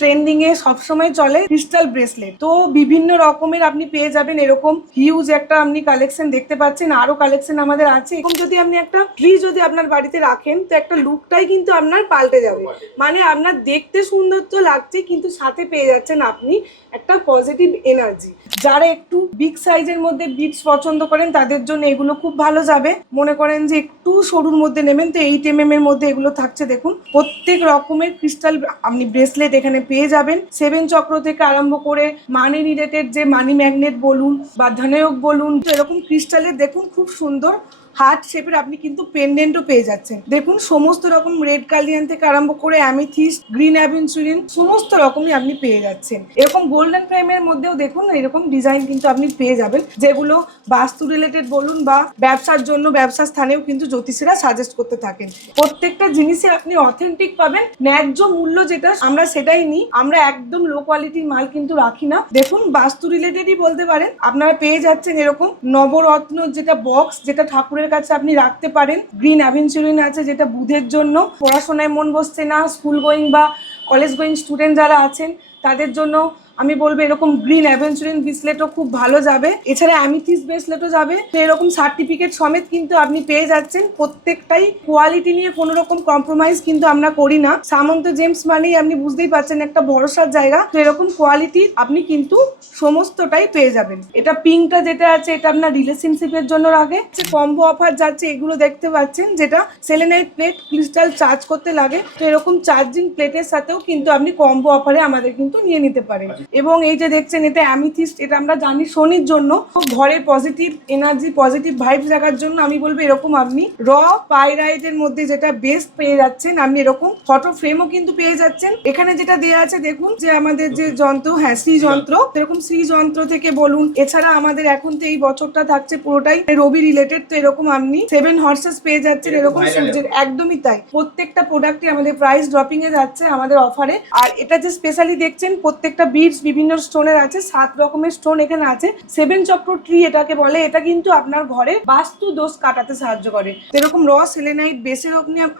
Trending এ সবসময় চলে crystal bracelet. তো বিভিন্ন রকমের আপনি পেয়ে যাবেন, এরকম হিউজ একটা আপনি কালেকশন দেখতে পাচ্ছেন। আরো কালেকশন আমাদের আছে। এরকম যদি আপনি একটা ট্রি যদি আপনার বাড়িতে রাখেন তো একটা লুকটাই কিন্তু আপনার পাল্টে যাবে। মানে আপনার দেখতে সুন্দর তো লাগছে, কিন্তু সাথে পেয়ে যাচ্ছেন আপনি একটা পজিটিভ এনার্জি। যারা একটু বিগ সাইজের মধ্যে বিটস পছন্দ করেন তাদের জন্য এগুলো খুব ভালো যাবে। মনে করেন যে একটু সরুর মধ্যে নেবেন তো 8 mm এর মধ্যে এগুলো থাকছে। দেখুন প্রত্যেক রকমের ক্রিস্টাল আপনি ব্রেসলেট এখানে পেয়ে যাবেন। 7 চক্র থেকে আরম্ভ করে মানি রিলেটেড যে মানি ম্যাগনেট বলুন বা ধনয়োগ বলুন, তো এরকম ক্রিস্টালের দেখুন খুব সুন্দর হার্ট শেপের আপনি কিন্তু পেন্ডেন্টও পেয়ে যাচ্ছেন। দেখুন সমস্ত রকম রেড কালিয়ান থেকে আরম্ভ করে অ্যামিথিস্ট, গ্রিন অ্যাভেঞ্চুরিন সমস্ত রকমই আপনি পেয়ে যাচ্ছেন। এরকম গোল্ডেন ফ্রেমের মধ্যেও দেখুন এরকম ডিজাইন কিন্তু আপনি পেয়ে যাবেন, যেগুলো বাস্তু রিলেটেড বলুন বা ব্যবসার জন্য ব্যবসার স্থানেও কিন্তু জ্যোতিষীরা সাজেস্ট করতে থাকেন। প্রত্যেকটা জিনিসে আপনি অথেন্টিক পাবেন, ন্যায্য মূল্য যেটা আমরা সেটাই নিই। আমরা একদম লো কোয়ালিটির মাল কিন্তু রাখি না। দেখুন বাস্তু রিলেটেডই বলতে পারেন। আপনারা পেয়ে যাচ্ছেন এরকম নবরত্ন যেটা বক্স, যেটা ঠাকুরের কাছে আপনি রাখতে পারেন। গ্রিন অ্যাভেঞ্চুরিন আছে যেটা বুধের জন্য, পড়াশোনায় মন বসছে না, স্কুল গোয়িং বা কলেজ গোয়িং স্টুডেন্ট যারা আছেন তাদের জন্য আমি বলবো এরকম গ্রিন অ্যাভেঞ্চুরিন ব্রেসলেটও খুব ভালো যাবে। এছাড়া অ্যামিথিস্ট ব্রেসলেটও যাবে। তো এরকম সার্টিফিকেট সমেত কিন্তু আপনি পেয়ে যাচ্ছেন। প্রত্যেকটাই কোয়ালিটি নিয়ে কোনো রকম কম্প্রোমাইজ কিন্তু আমরা করি না। সামন্ত জেমস মানেই আপনি বুঝতেই পারছেন একটা ভরসার জায়গা। তো এরকম কোয়ালিটি আপনি কিন্তু সমস্তটাই পেয়ে যাবেন। এটা পিঙ্কটা যেটা আছে এটা আপনার রিলেশনশিপের জন্য রাখে। কম্বো অফার যাচ্ছে, এগুলো দেখতে পাচ্ছেন, যেটা সেলেনাইট প্লেট ক্রিস্টাল চার্জ করতে লাগে। তো এরকম চার্জিং প্লেটের সাথেও কিন্তু আপনি কম্বো অফারে আমাদের কিন্তু নিয়ে নিতে পারেন। এবং এই যে দেখছেন এটা অ্যামিথিস্ট, এটা আমরা জানি শনির জন্য। ঘরে পজিটিভ এনার্জি পজিটিভ ভাইবস রাখার জন্য আমি বলবো এরকম আপনি র পাইরাইটের মধ্যে যেটা বেস্ট পেয়ে যাচ্ছেন। আপনি এরকম ফটো ফ্রেমও কিন্তু পেয়ে যাচ্ছেন। এখানে যেটা দেওয়া আছে দেখুন যে আমাদের যে যন্ত্র, হ্যাঁ শ্রী যন্ত্র, এরকম শ্রী যন্ত্র থেকে বলুন। এছাড়া আমাদের এখন তো এই বছরটা থাকছে পুরোটাই রবি রিলেটেড। তো এরকম আপনি 7 হর্সেস পেয়ে যাচ্ছেন এরকম সূর্যের। একদমই তাই, প্রত্যেকটা প্রোডাক্টই আমাদের প্রাইস ড্রপিং এ যাচ্ছে আমাদের অফারে। আর এটা যে স্পেশালি দেখছেন প্রত্যেকটা বিটস বিভিন্ন স্টোনের আছে, 7 রকমের স্টোন এখানে আছে। 7 চক্র ট্রি এটাকে বলে। এটা কিন্তু আপনার ঘরে বাস্তু দোষ কাটাতে সাহায্য করে। এরকম র সেলেনাইট বেসের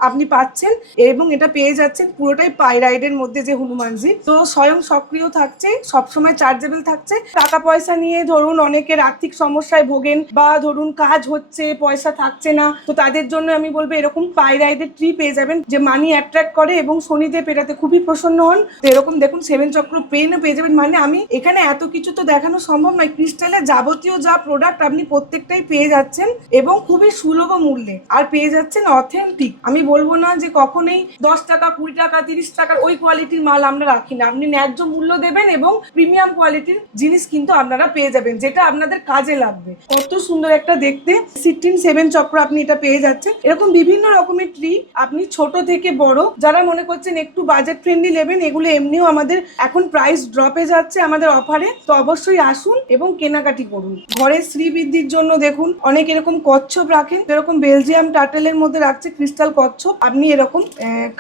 আপনি পাচ্ছেন এবং এটা পেয়ে যাচ্ছেন পুরোটাই পাইরাইডের মধ্যে যে হনুমানজি। তো স্বয়ং সক্রিয় থাকছে, সবসময় চার্জেবল থাকছে। টাকা পয়সা নিয়ে ধরুন অনেকের আর্থিক সমস্যায় ভোগেন বা ধরুন কাজ হচ্ছে পয়সা থাকছে না, তো তাদের জন্য আমি বলবো এরকম পাইরাইডের ট্রি পেয়ে যাবেন, যে মানি অ্যাট্রাক্ট করে এবং শনিদেব এটাতে খুবই প্রসন্ন হন। তো এরকম দেখুন 7 চক্র পেনও পেয়ে যাবেন। মানে আমি এখানে এত কিছু তো দেখানো সম্ভব নয়। ক্রিস্টালের যাবতীয় যা প্রোডাক্ট আপনি প্রত্যেকটাই পেয়ে যাচ্ছেন এবং খুবই সুলভ মূল্যে, আর পেয়ে যাচ্ছেন অথেন্টিক। আমি বলবো না যে কখনোই 10 টাকা 20 টাকা 30 টাকার ওই কোয়ালিটির মাল আমরা রাখি না। আপনি ন্যায্য মূল্য দেবেন এবং প্রিমিয়াম কোয়ালিটির জিনিস কিন্তু আপনারা পেয়ে যাবেন, যেটা আপনাদের কাজে লাগবে। কত সুন্দর একটা দেখতে 7 চক্র আপনি এটা পেয়ে যাচ্ছেন। এরকম বিভিন্ন রকমের ট্রি আপনি ছোট থেকে বড় যারা মনে করছেন একটু বাজেট ফ্রেন্ডলি নেবেন, এগুলো এমনিও আমাদের এখন প্রাইস ড্রপে যাচ্ছে আমাদের অফারে। তো অবশ্যই আসুন এবং কেনাকাটি করুন। ঘরের শ্রীবৃদ্ধির জন্য দেখুন অনেক এরকম কচ্ছপ রাখেন, এরকম বেলজিয়াম টার্টেলের মধ্যে রাখছে ক্রিস্টাল কচ্ছপ। আপনি এরকম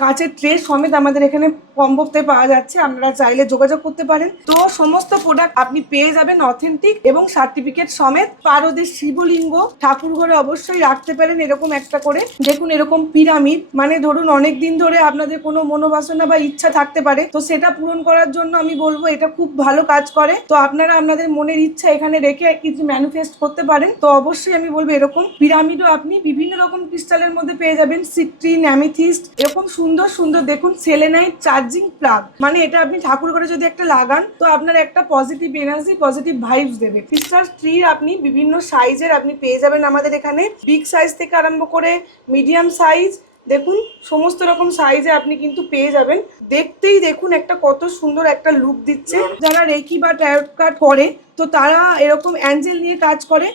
কাঁচের ট্রে সমেত আমাদের এখানে কম্বোতে পাওয়া যাচ্ছে, আপনারা চাইলে যোগাযোগ করতে পারেন। তো সমস্ত প্রোডাক্ট আপনি পেয়ে যাবেন অথেন্টিক এবং সার্টিফিকেট সমেত। পারদের শিবলিঙ্গ ঠাকুর ঘরে অবশ্যই রাখতে পারেন এরকম একটা করে। দেখুন এরকম পিরামিড, মানে ধরুন অনেক দিন ধরে আপনাদের কোনো মনোবাসনা বা ইচ্ছা থাকতে পারে, তো সেটা পূরণ করার জন্য আমি বলবো এটা খুব ভালো কাজ করে। তো আপনারা আপনাদের মনের ইচ্ছা এখানে রেখে কিছু ম্যানিফেস্ট করতে পারেন। তো অবশ্যই আমি বলবো এরকম পিরামিডও আপনি বিভিন্ন রকম ক্রিস্টালের মধ্যে পেয়ে যাবেন। সিট্রিন, অ্যামিথিস্ট, এরকম সুন্দর সুন্দর দেখুন সেলেনাইট চার্জিং প্লাগ, মানে এটা আপনি ঠাকুর ঘরে যদি একটা লাগান তো আপনার একটা পজিটিভ এনার্জি পজিটিভ ভাইবস দেবে। ক্রিস্টাল ট্রি আপনি বিভিন্ন সাইজের আপনি পেয়ে যাবেন আমাদের এখানে, বিগ সাইজ থেকে আরম্ভ করে মিডিয়াম সাইজ। দেখুন সমস্ত রকম সাইজে আপনি কিন্তু পেয়ে যাবেন। দেখতেই দেখুন একটা কত সুন্দর একটা লুক দিচ্ছে। যারা রেকি বা ট্যারট কার্ড পড়ে তো তারা এরকম অ্যাঞ্জেল নিয়ে কাজ করে,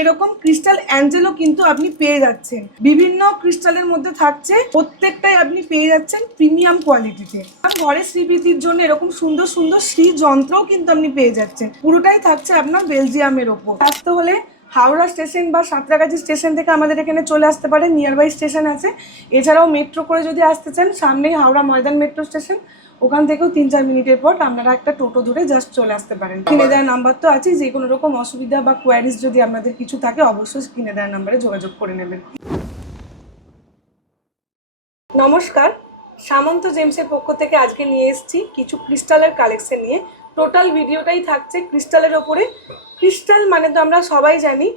এরকম ক্রিস্টাল অ্যাঞ্জেলও কিন্তু আপনি পেয়ে যাচ্ছেন। বিভিন্ন ক্রিস্টালের মধ্যে থাকছে, প্রত্যেকটাই আপনি পেয়ে যাচ্ছেন প্রিমিয়াম কোয়ালিটিতে। আর ঘরে শ্রীবৃদ্ধির জন্য এরকম সুন্দর সুন্দর শ্রী যন্ত্রও কিন্তু আপনি পেয়ে যাচ্ছেন। পুরোটাই থাকছে আপনার বেলজিয়ামের ওপর। আসতে হলে হাওড়া স্টেশন বা সাঁতরাগাছি স্টেশন থেকে আমাদের এখানে চলে আসতে পারেন, নিয়ার বাই স্টেশন আছে। এছাড়াও মেট্রো করে যদি আসতে চান সামনেই হাওড়া ময়দান মেট্রো স্টেশন, ওখান থেকেও 3-4 মিনিটের পর আপনারা একটা টোটো ধরে জাস্ট চলে আসতে পারেন। কিনে দেওয়ার নাম্বার তো আছে, যে কোনো রকম অসুবিধা বা কোয়ারিজ যদি আপনাদের কিছু থাকে অবশ্যই কিনে দেওয়ার নাম্বারে যোগাযোগ করে নেবেন। নমস্কার, সামন্ত জেমসের পক্ষ থেকে আজকে নিয়ে এসেছি কিছু ক্রিস্টালের কালেকশন নিয়ে। টোটাল ভিডিওটাই থাকছে ক্রিস্টালের ওপরে। ক্রিস্টাল মানে তো আমরা সবাই জানি,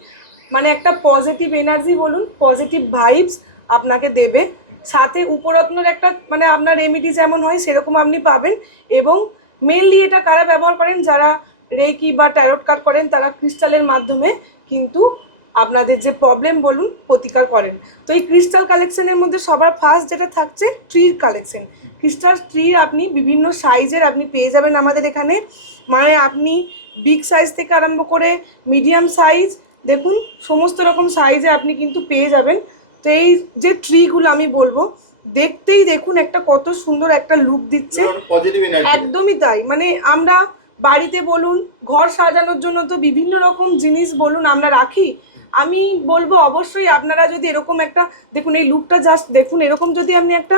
মানে একটা পজিটিভ এনার্জি বলুন, পজিটিভ ভাইবস আপনাকে দেবে। সাথে উপরত্নর একটা মানে আপনার রেমেডি যেমন হয় সেরকম আপনি পাবেন। এবং মেনলি এটা কারা ব্যবহার করেন, যারা রেকি বা ট্যারোট কার্ড করেন তারা ক্রিস্টালের মাধ্যমে কিন্তু আপনাদের যে প্রবলেম বলুন প্রতিকার করেন। তো এই ক্রিস্টাল কালেকশনের মধ্যে সবার ফার্স্ট যেটা থাকছে ট্রির কালেকশন। ক্রিস্টাল ট্রি আপনি বিভিন্ন সাইজের আপনি পেয়ে যাবেন আমাদের এখানে। মানে আপনি বিগ সাইজ থেকে আরম্ভ করে মিডিয়াম সাইজ, দেখুন সমস্ত রকম সাইজে আপনি কিন্তু পেয়ে যাবেন। তো এই যে ট্রিগুলো আমি বলবো, দেখতেই দেখুন একটা কত সুন্দর একটা লুক দিচ্ছে। একদমই তাই, মানে আমরা বাড়িতে বলুন, ঘর সাজানোর জন্য তো বিভিন্ন রকম জিনিস বলুন আমরা রাখি। আমি বলবো অবশ্যই আপনারা যদি এরকম একটা, দেখুন এই লুকটা জাস্ট দেখুন, এরকম যদি আপনি একটা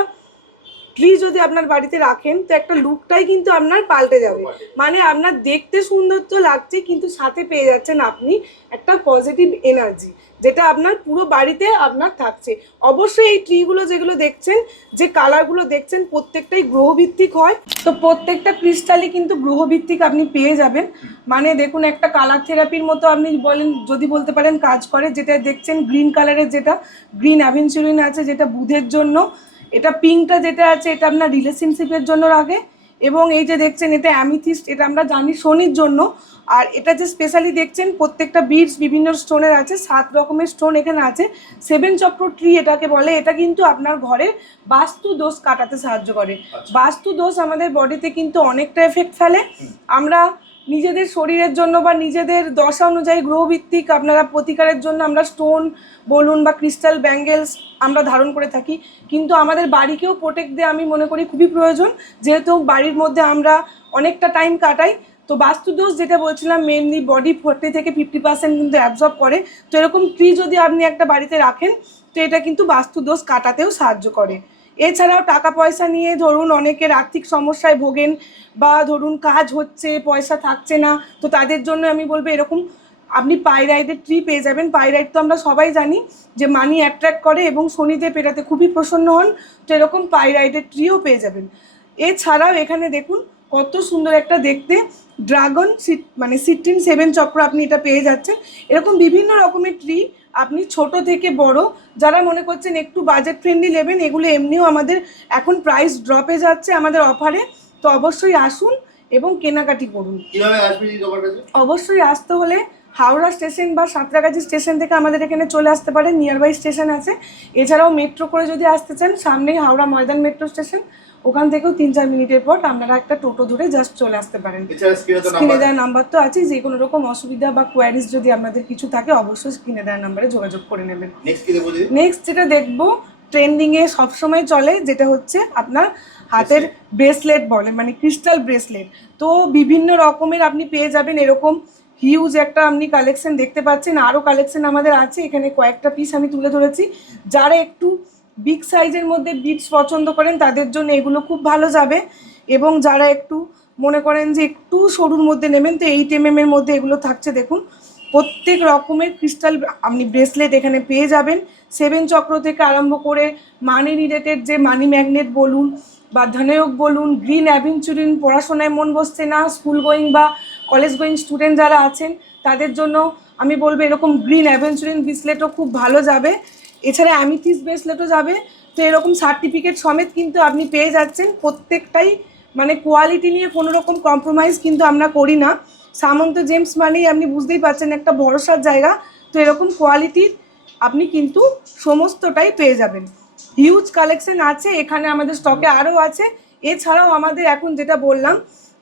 ট্রি যদি আপনার বাড়িতে রাখেন তো একটা লুকটাই কিন্তু আপনার পাল্টে যাবে। মানে আপনার দেখতে সুন্দর তো লাগছে, কিন্তু সাথে পেয়ে যাচ্ছেন আপনি একটা পজিটিভ এনার্জি, যেটা আপনার পুরো বাড়িতে আপনার থাকছে। অবশ্যই এই ট্রিগুলো যেগুলো দেখছেন, যে কালারগুলো দেখছেন, প্রত্যেকটাই গ্রহভিত্তিক হয়। তো প্রত্যেকটা ক্রিস্টালই কিন্তু গ্রহভিত্তিক আপনি পেয়ে যাবেন। মানে দেখুন একটা কালার থেরাপির মতো আপনি বলেন, যদি বলতে পারেন কাজ করে। যেটা দেখছেন গ্রিন কালারের, যেটা গ্রিন অ্যাভেঞ্চুরিন আছে, যেটা বুধের জন্য। এটা পিঙ্কটা যেটা আছে এটা আপনার রিলেশনশিপের জন্য রাখে। এবং এই যে দেখছেন এটা অ্যামিথিস্ট, এটা আমরা জানি শনির জন্য। আর এটা যে স্পেশালি দেখছেন প্রত্যেকটা বিডস বিভিন্ন স্টোনের আছে, 7 রকমের স্টোন এখানে আছে। 7 চক্র ট্রি এটাকে বলে। এটা কিন্তু আপনার ঘরে বাস্তু দোষ কাটাতে সাহায্য করে। বাস্তু দোষ আমাদের বডিতে কিন্তু অনেকটা এফেক্ট ফেলে। আমরা নিজেদের শরীরের জন্য বা নিজেদের দশা অনুযায়ী গ্রহভিত্তিক আপনারা প্রতিকারের জন্য আমরা স্টোন বলুন বা ক্রিস্টাল ব্যাঙ্গেলস আমরা ধারণ করে থাকি। কিন্তু আমাদের বাড়িকেও প্রোটেক্ট দেওয়া আমি মনে করি খুবই প্রয়োজন, যেহেতু বাড়ির মধ্যে আমরা অনেকটা টাইম কাটাই। তো বাস্তুদোষ যেটা বলছিলাম, মেনলি বডি 40 থেকে 50% কিন্তু অ্যাবজর্ব করে। তো এরকম ট্রি যদি আপনি একটা বাড়িতে রাখেন তো এটা কিন্তু বাস্তুদোষ কাটাতেও সাহায্য করে। এছাড়াও টাকা পয়সা নিয়ে ধরুন অনেকের আর্থিক সমস্যায় ভোগেন, বা ধরুন কাজ হচ্ছে পয়সা থাকছে না, তো তাদের জন্য আমি বলবো এরকম আপনি পাইরাইটের ট্রি পেয়ে যাবেন। পাইরাইট তো আমরা সবাই জানি যে মানি অ্যাট্রাক্ট করে এবং শনিদেব এটাতে খুবই প্রসন্ন হন। তো এরকম পাইরাইটের ট্রিও পেয়ে যাবেন। এছাড়াও এখানে দেখুন কত সুন্দর একটা দেখতে ড্রাগন মানে 7 চক্র আপনি এটা পেয়ে যাচ্ছেন। এরকম বিভিন্ন রকমের ট্রি আপনি ছোট থেকে বড়, যারা মনে করছেন একটু বাজেট ফ্রেন্ডলি নেবেন, এগুলো এমনিও আমাদের এখন প্রাইস ড্রপে যাচ্ছে আমাদের অফারে। তো অবশ্যই আসুন এবং কেনাকাটি করুন। অবশ্যই আসতে হলে হাওড়া স্টেশন বা সাঁতরাগাছি স্টেশন থেকে আমাদের এখানে চলে আসতে পারেন, নিয়ার বাই স্টেশন আছে। এছাড়াও মেট্রো করে যদি আসতে চান, সামনেই হাওড়া ময়দান মেট্রো স্টেশন, ওখান থেকেও 3-4 মিনিটের পর আপনারা একটা টোটো ধরে জাস্ট চলে আসতে পারেন। স্ক্রিনে দেওয়া নাম্বার তো আছে, যে কোনো রকম অসুবিধা বা কোয়ারিজ যদি আপনাদের কিছু থাকে অবশ্যই স্ক্রিনে দেওয়া নাম্বারে যোগাযোগ করে নেবেন। নেক্সট যেটা দেখবো ট্রেন্ডিংয়ে সবসময় চলে, যেটা হচ্ছে আপনার হাতের ব্রেসলেট বলে, মানে ক্রিস্টাল ব্রেসলেট। তো বিভিন্ন রকমের আপনি পেয়ে যাবেন এরকম হিউজ একটা আপনি কালেকশন দেখতে পাচ্ছেন। আরও কালেকশন আমাদের আছে, এখানে কয়েকটা পিস আমি তুলে ধরেছি। যারা একটু বিগ সাইজের মধ্যে বিটস পছন্দ করেন তাদের জন্য এগুলো খুব ভালো যাবে। এবং যারা একটু মনে করেন যে একটু সরুর মধ্যে নেবেন, তো 8 mm এর মধ্যে এগুলো থাকছে। দেখুন প্রত্যেক রকমের ক্রিস্টাল আপনি ব্রেসলেট এখানে পেয়ে যাবেন। 7 চক্র থেকে আরম্ভ করে মানি রিলেটেড যে মানি ম্যাগনেট বলুন বা ধনয়োগ বলুন, গ্রিন অ্যাভেঞ্চুরিন, পড়াশোনায় মন বসছে না, স্কুল গোয়িং বা কলেজ গোয়িং স্টুডেন্ট যারা আছেন তাদের জন্য আমি বলবো এরকম গ্রিন অ্যাভেঞ্চুরিন ব্রেসলেটও খুব ভালো যাবে। এছাড়া অ্যামিথিস ব্রেসলেটও যাবে। তো এরকম সার্টিফিকেট সমেত কিন্তু আপনি পেয়ে যাচ্ছেন। প্রত্যেকটাই মানে কোয়ালিটি নিয়ে কোনো রকম কম্প্রোমাইজ কিন্তু আমরা করি না। সামন্ত জেমস মানেই আপনি বুঝতেই পারছেন একটা ভরসার জায়গা। তো এরকম কোয়ালিটির আপনি কিন্তু সমস্তটাই পেয়ে যাবেন। হিউজ কালেকশন আছে এখানে, আমাদের স্টকে আরও আছে। এছাড়াও আমাদের এখন যেটা বললাম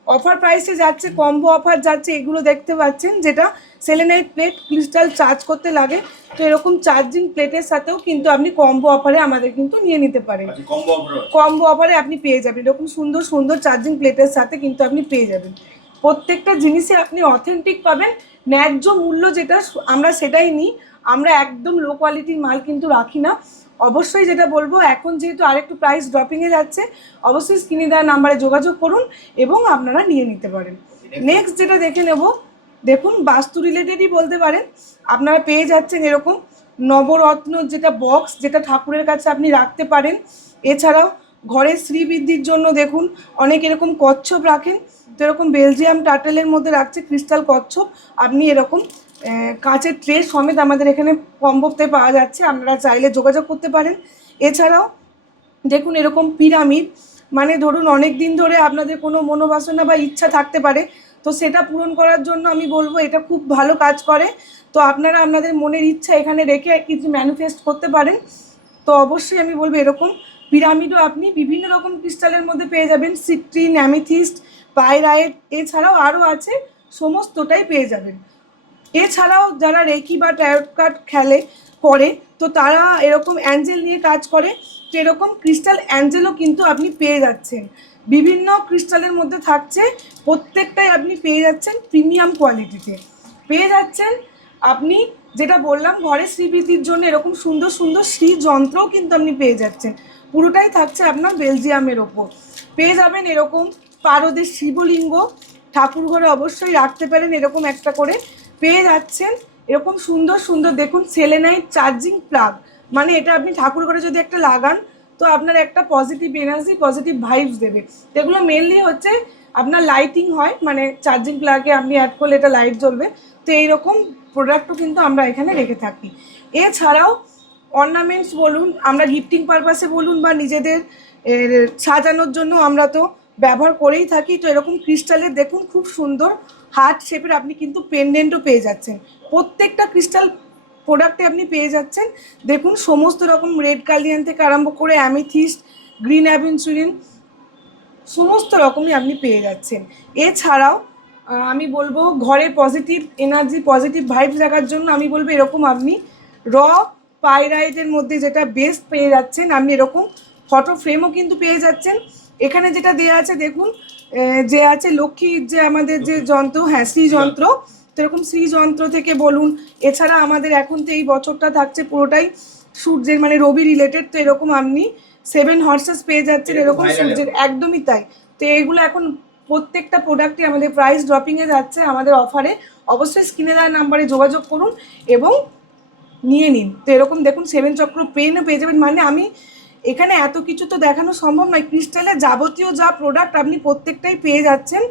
অফার প্রাইসে যাচ্ছে, কম্বো অফার যাচ্ছে, এগুলো দেখতে পাচ্ছেন, যেটা সেলেনাইট প্লেট ক্রিস্টাল চার্জ করতে লাগে। তো এরকম চার্জিং প্লেটের সাথেও কিন্তু আপনি কম্বো অফারে আমাদের কিন্তু নিয়ে নিতে পারেন। কম্বো অফারে আপনি পেয়ে যাবেন এরকম সুন্দর সুন্দর চার্জিং প্লেটের সাথে কিন্তু আপনি পেয়ে যাবেন। প্রত্যেকটা জিনিসে আপনি অথেন্টিক পাবেন, ন্যায্য মূল্য যেটা আমরা সেটাই নিই। আমরা একদম লো কোয়ালিটির মাল কিন্তু রাখি না। অবশ্যই যেটা বলবো, এখন যেহেতু আরেকটু প্রাইস ড্রপিংয়ে যাচ্ছে, অবশ্যই স্ক্রিনে দেওয়া নাম্বারে যোগাযোগ করুন এবং আপনারা নিয়ে নিতে পারেন। নেক্সট যেটা দেখে নেব, দেখুন বাস্তু রিলেটেডই বলতে পারেন। আপনারা পেয়ে যাচ্ছেন এরকম নবরত্ন যেটা বক্স, যেটা ঠাকুরের কাছে আপনি রাখতে পারেন। এছাড়াও ঘরের শ্রীবৃদ্ধির জন্য দেখুন অনেক এরকম কচ্ছপ রাখেন, তো এরকম বেলজিয়াম টার্টেলের মধ্যে রাখছে ক্রিস্টাল কচ্ছপ। আপনি এরকম কাঁচের ট্রে সমেত আমাদের এখানে কম্বোতে পাওয়া যাচ্ছে, আপনারা চাইলে যোগাযোগ করতে পারেন। এছাড়াও দেখুন এরকম পিরামিড, মানে ধরুন অনেক দিন ধরে আপনাদের কোনো মনোবাসনা বা ইচ্ছা থাকতে পারে, তো সেটা পূরণ করার জন্য আমি বলবো এটা খুব ভালো কাজ করে। তো আপনারা আপনাদের মনের ইচ্ছা এখানে রেখে কিছু ম্যানিফেস্ট করতে পারেন। তো অবশ্যই আমি বলবো এরকম পিরামিডও আপনি বিভিন্ন রকম ক্রিস্টালের মধ্যে পেয়ে যাবেন, সিট্রিন, অ্যামিথিস্ট, পাইরাইট, এছাড়াও আরও আছে, সমস্তটাই পেয়ে যাবেন। এছাড়াও যারা রেকি বা ট্যারট কার্ড করে, তো তারা এরকম অ্যাঞ্জেল নিয়ে কাজ করে, তো এরকম ক্রিস্টাল অ্যাঞ্জেলও কিন্তু আপনি পেয়ে যাচ্ছেন। বিভিন্ন ক্রিস্টালের মধ্যে থাকছে, প্রত্যেকটাই আপনি পেয়ে যাচ্ছেন প্রিমিয়াম কোয়ালিটিতে পেয়ে যাচ্ছেন। আপনি যেটা বললাম ঘরে শ্রীবৃদ্ধির জন্য এরকম সুন্দর সুন্দর শ্রী যন্ত্রও কিন্তু আপনি পেয়ে যাচ্ছেন, পুরোটাই থাকছে আপনার বেলজিয়ামের ওপর। পেয়ে যাবেন এরকম পারদের শিবলিঙ্গ, ঠাকুর ঘরে অবশ্যই রাখতে পারেন এরকম একটা করে। পেয়ে যাচ্ছেন এরকম সুন্দর সুন্দর দেখুন সেলেনাইট চার্জিং প্লাগ, মানে এটা আপনি ঠাকুর ঘরে যদি একটা লাগান তো আপনার একটা পজিটিভ এনার্জি, পজিটিভ ভাইবস দেবে। এগুলো মেনলি হচ্ছে আপনার লাইটিং হয়, মানে চার্জিং প্লাগে আপনি অ্যাড করলে এটা লাইট জ্বলবে। তো এইরকম প্রোডাক্টও কিন্তু আমরা এখানে রেখে থাকি। এছাড়াও অর্নামেন্টস বলুন, আমরা গিফটিং পারপাসে বলুন বা নিজেদের সাজানোর জন্য আমরা তো ব্যবহার করেই থাকি। তো এরকম ক্রিস্টালের দেখুন খুব সুন্দর হার্ট শেপের আপনি কিন্তু পেন্ডেন্টও পেয়ে যাচ্ছেন, প্রত্যেকটা ক্রিস্টাল প্রোডাক্টে আপনি পেয়ে যাচ্ছেন। দেখুন সমস্ত রকম রেড কার্ডিয়ান থেকে আরম্ভ করে অ্যামিথিস্ট, গ্রিন অ্যাভেঞ্চুরিন, সমস্ত রকমই আপনি পেয়ে যাচ্ছেন। এছাড়াও আমি বলবো ঘরে পজিটিভ এনার্জি, পজিটিভ ভাইবস রাখার জন্য আমি বলবো এরকম আপনি র পাইরাইটের মধ্যে যেটা বেস্ট পেয়ে যাচ্ছেন, আপনি এরকম ফটো ফ্রেমও কিন্তু পেয়ে যাচ্ছেন। এখানে যেটা দেওয়া আছে দেখুন, যে আছে লক্ষ্মীর যে আমাদের যে যন্ত্র, হ্যাঁ শ্রীযন্ত্র, তো এরকম শ্রীযন্ত্র থেকে বলুন। এছাড়া আমাদের এখন তো এই বছরটা থাকছে পুরোটাই সূর্যের, মানে রবি রিলেটেড, তো এরকম আপনি 7 হর্সেস পেয়ে যাচ্ছেন এরকম সূর্যের, একদমই তাই। তো এগুলো এখন প্রত্যেকটা প্রোডাক্টই আমাদের প্রাইস ড্রপিংয়ে যাচ্ছে আমাদের অফারে। অবশ্যই স্ক্রিনে দেওয়া নাম্বারে যোগাযোগ করুন এবং নিয়ে নিন। তো এরকম দেখুন 7 চক্র পেনও পেয়ে যাবেন, মানে আমি এখানে এত কিছু তো দেখানো সম্ভব নয়। ক্রিস্টালের যাবতীয় যা প্রোডাক্ট আপনি প্রত্যেকটাই পেয়ে যাচ্ছেন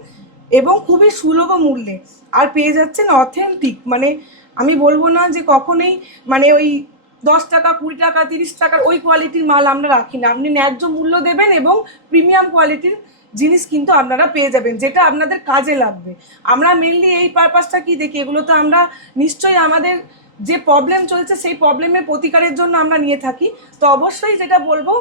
এবং খুবই সুলভ মূল্যে, আর পেয়ে যাচ্ছেন অথেন্টিক। মানে আমি বলবো না যে কখনোই মানে ওই 10 টাকা 20 টাকা 30 টাকার ওই কোয়ালিটির মাল আমরা রাখি না, আপনি ন্যায্য মূল্য দেবেন এবং প্রিমিয়াম কোয়ালিটির জিনিস কিন্তু আপনারা পেয়ে যাবেন, যেটা আপনাদের কাজে লাগবে। আমরা মেনলি এই পারপাসটা কি দেখি, এগুলো তো আমরা নিশ্চয়ই আমাদের যে প্রবলেম চলছে সেই প্রবলেমের প্রতিকারের জন্য আমরা নিয়ে থাকি। তো অবশ্যই যেটা বলবো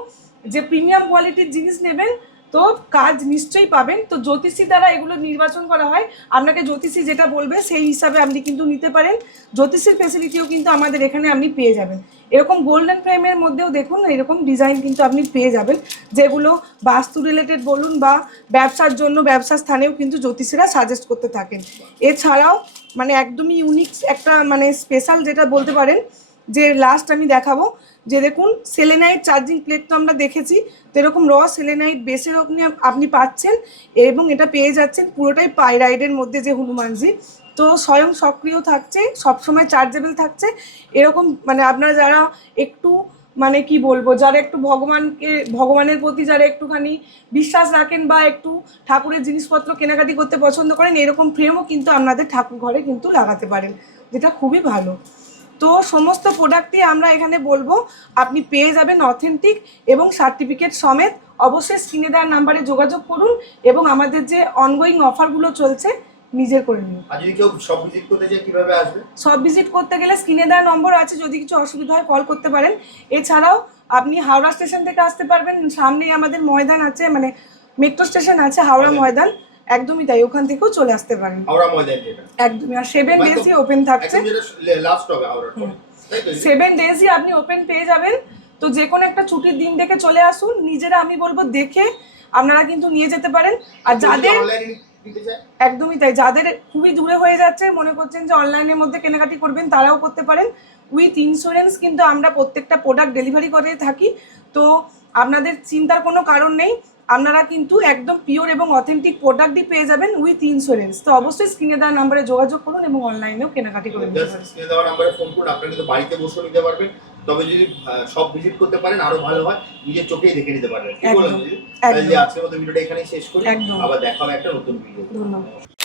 যে প্রিমিয়াম কোয়ালিটির জিনিস নেবেন তো কাজ নিশ্চয়ই পাবেন। তো জ্যোতিষী দ্বারা এগুলো নির্বাচন করা হয়, আপনাকে জ্যোতিষী যেটা বলবে সেই হিসাবে আপনি কিন্তু নিতে পারেন। জ্যোতিষীর ফেসিলিটিও কিন্তু আমাদের এখানে আপনি পেয়ে যাবেন। এরকম গোল্ডেন ফ্রেমের মধ্যেও দেখুন এরকম ডিজাইন কিন্তু আপনি পেয়ে যাবেন, যেগুলো বাস্তু রিলেটেড বলুন বা ব্যবসার জন্য ব্যবসার স্থানেও কিন্তু জ্যোতিষীরা সাজেস্ট করতে থাকেন। এছাড়াও মানে একদমই ইউনিক একটা মানে স্পেশাল যেটা বলতে পারেন, যে লাস্ট আমি দেখাবো, যে দেখুন সেলেনাইট চার্জিং প্লেট তো আমরা দেখেছি, তো এরকম র সেলেনাইট বেসের আপনি পাচ্ছেন এবং এটা পেয়ে যাচ্ছেন পুরোটাই পাইরাইডের মধ্যে যে হনুমানজি, তো স্বয়ং সক্রিয় থাকছে, সবসময় চার্জেবল থাকছে। এরকম মানে আপনারা যারা একটু মানে কি বলবো, যারা একটু ভগবানের প্রতি যারা একটুখানি বিশ্বাস রাখেন বা একটু ঠাকুরের জিনিসপত্র কেনাকাটি করতে পছন্দ করেন, এরকম ফ্রেমও কিন্তু আপনাদের ঠাকুর ঘরে কিন্তু লাগাতে পারেন, যেটা খুবই ভালো। তো সমস্ত প্রোডাক্টই আমরা এখানে বলবো আপনি পেয়ে যাবেন অথেন্টিক এবং সার্টিফিকেট সমেত। অবশ্যই স্ক্রিনে দেওয়ার নাম্বারে যোগাযোগ করুন এবং আমাদের যে অনগোয়িং অফারগুলো চলছে নিজের করে নিন। আর যদি কেউ সব ভিজিট করতে চায় কিভাবে আসবে? সব ভিজিট করতে গেলে স্ক্রিনে দেওয়া নম্বর আছে, যদি কিছু অসুবিধা হয় কল করতে পারেন। এছাড়াও আপনি হাওড়া স্টেশন থেকে আসতে পারবেন, সামনেই আমাদের ময়দান আছে, মানে মেট্রো স্টেশন আছে হাওড়া ময়দান, একদমই তাই, ওখান থেকেও চলে আসতে পারেন। হাওড়া ময়দান যেটা একদমই, আর 7 ডেজই ওপেন থাকছে, লাস্ট হবে হাওড়ার পরে, তাই তো? 7 ডেজই আপনি ওপেন পেয়ে যাবেন। তো যে কোনো একটা ছুটির দিন দেখে চলে আসুন, নিজেরা আমি বলবো দেখে আপনারা কিন্তু নিয়ে যেতে পারেন। আর যাদের একদমই তাই, যাদের খুবই দূরে হয়ে যাচ্ছে, মনে করছেন যে অনলাইনের মধ্যে কেনাকাটি করবেন, তারাও করতে পারেন। উইথ ইন্স্যুরেন্স কিন্তু আমরা প্রত্যেকটা প্রোডাক্ট ডেলিভারি করে থাকি, তো আপনাদের চিন্তার কোনো কারণ নেই। আপনারা কিন্তু একদম পিওর এবং অথেন্টিক প্রোডাক্টই পেয়ে যাবেন উইথ ইন্স্যুরেন্স। তো অবশ্যই স্ক্রিনে দেওয়া নাম্বারে যোগাযোগ করুন এবং অনলাইনেও কেনাকাটি করে নিতে পারেন। স্ক্রিনে দেওয়া নাম্বারে ফোন করুন, আপনারা কিন্তু বাড়িতে বসে নিতে পারবেন। তবে যদি সব ভিজিট করতে পারেন আরো ভালো হয়, নিজের চোখেই দেখে নিতে পারবেন। কি একদম, বলেন দিদি? একদম। তাহলে আজকের মতো ভিডিওটা এখানেই শেষ করি, একদম। আবার দেখা হবে একটা নতুন ভিডিও। ধন্যবাদ।